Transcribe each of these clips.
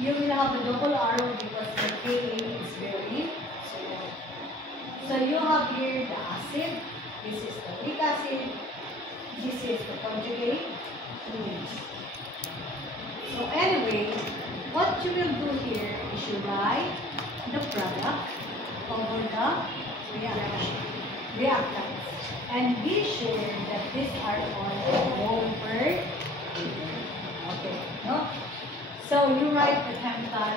you will have a double arrow because the Ka is very small. So you have here the acid, this is the weak acid, this is the conjugate image. So anyway, what you will do here is you write the product over the reactants. And be sure that these are all over. Okay, no? So you write the chemical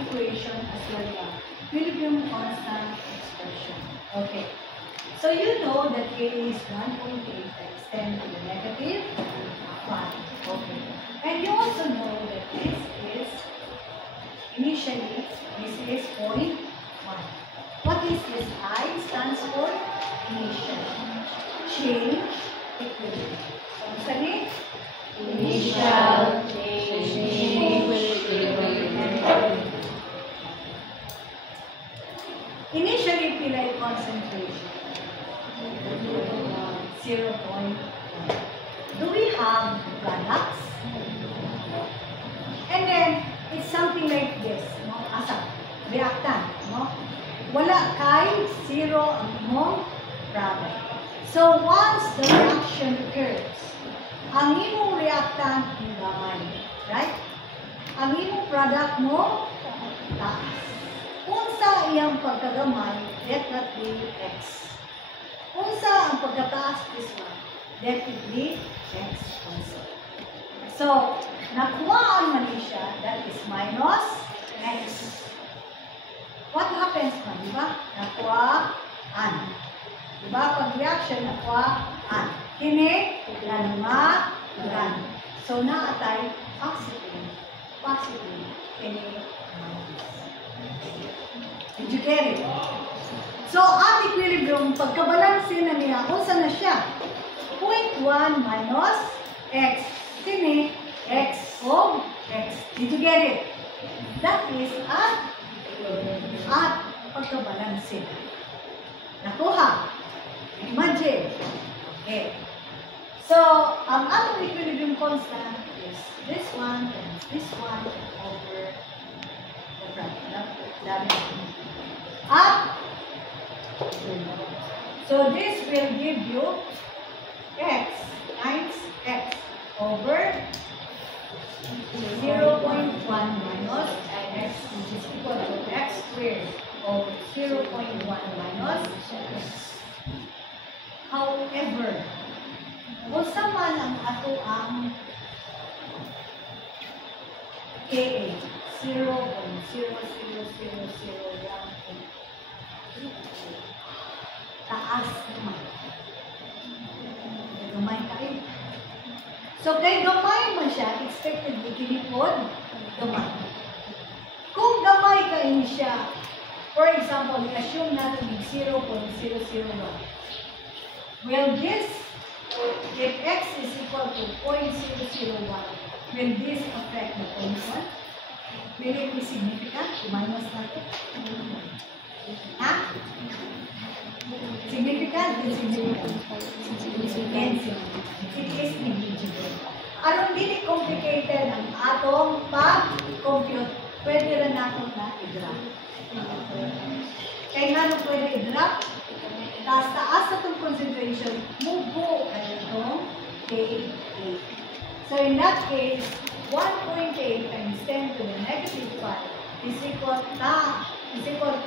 equation as well as equilibrium constant expression. Okay. So you know that Ka is 1.8 times 10 to the negative 5. Okay. And you also know that this is initially this is 0.1. What is this? I stands for initial change equilibrium. So sabi? Initial change equilibrium. Initially pilay concentration 0.1. Do we have products? And then it's something like this, no? Asa reactant, no? Wala kay zero ang imong product. So once the reaction occurs, ang imong reactant gamay, right? Ang imong product mo taas. Unsa iyang pagkagamay, that would be X. Unsa ang pagkataas this one, that would be X also. So nakuhaan man siya, that is minus X. What happens man, di ba? Nakuhaan. Di ba? Pag reaction, nakuhaan. Kini, nanagan. So, naatay positive. Positive. Kini, minus. Did you get it? So, ang equilibrium, pagkabalansin na niya, kung saan na siya? 0.1 minus X. Kini, X of X. Did you get it? That is at pagkabalansin. Nakuha. Imagine. Okay. So, ang atong equilibrium constant is this one times this one over the product. At, so this will give you X times X over 0.1 minus X, which is equal to X squared over 0.1 minus X. However, kung man ang ato ang Ka, 0.00001, taas naman. Gamay kayo. So, kay gamay man siya, expected ikinipod, gamay. Kung gamay kayo siya, for example, i-assume natin yung 0.001. Well, this, if X is equal to 0.001, will this affect the 0.1? Will it be significant? Minus natin? Ha? Significant? Insignificant? Insignificant. It is negligible. Aron dili complicated ang atong pag-compute, pwede rin natin na i-drop. Kaya nga nung pwede i-drop, taas sa itong concentration, mubo at itong Ka8. So in that case, 1.8 times 10 to the negative 5 is equal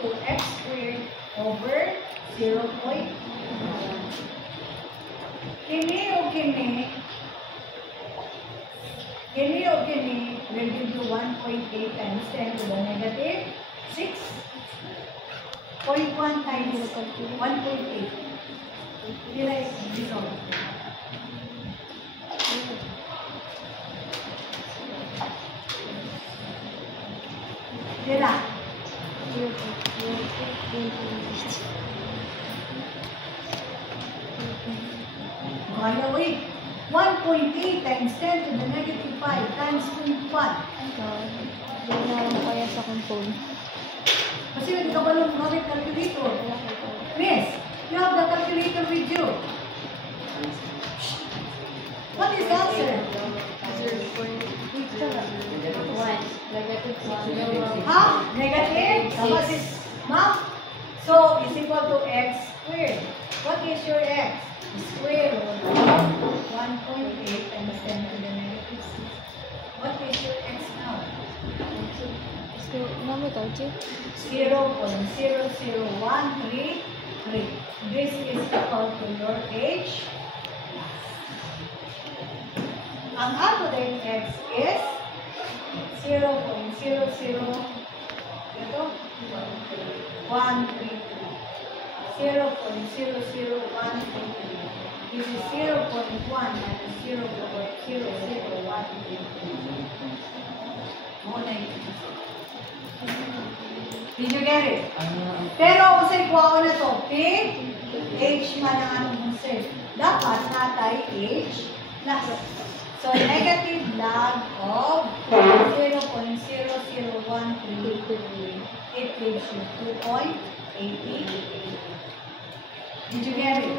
to X squared over 0.1. Kini o kini will give you 1.8 times 10 to the negative 6. 0.1 times 1.8. Dila is zero. Dila. Kaya wait. 1.8 times 10 to the negative 5 times 0.1. Hindi na lang kaya sa akong phone. Kasi hindi ka ba lang gamit calculator? Miss, you have the calculator with you. What is the answer? 0.1. Negative? What is, ma'am? So, is equal to x squared. What is your x? Square root of 1.8 times 10 to the negative 6. What is your x now? So, number 30. 0.00133. This is equal to your h. Ang accurate x is 0.00 ito 133. 0.00133. This is 0.1 minus 0.0013. More negative. Did you get it? Pero usay kuha na to, P, H man ang anong usay. Dapat natay H plus. So, negative log of 0.0013. It gives you 2.80. Did you get it?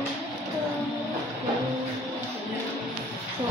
So,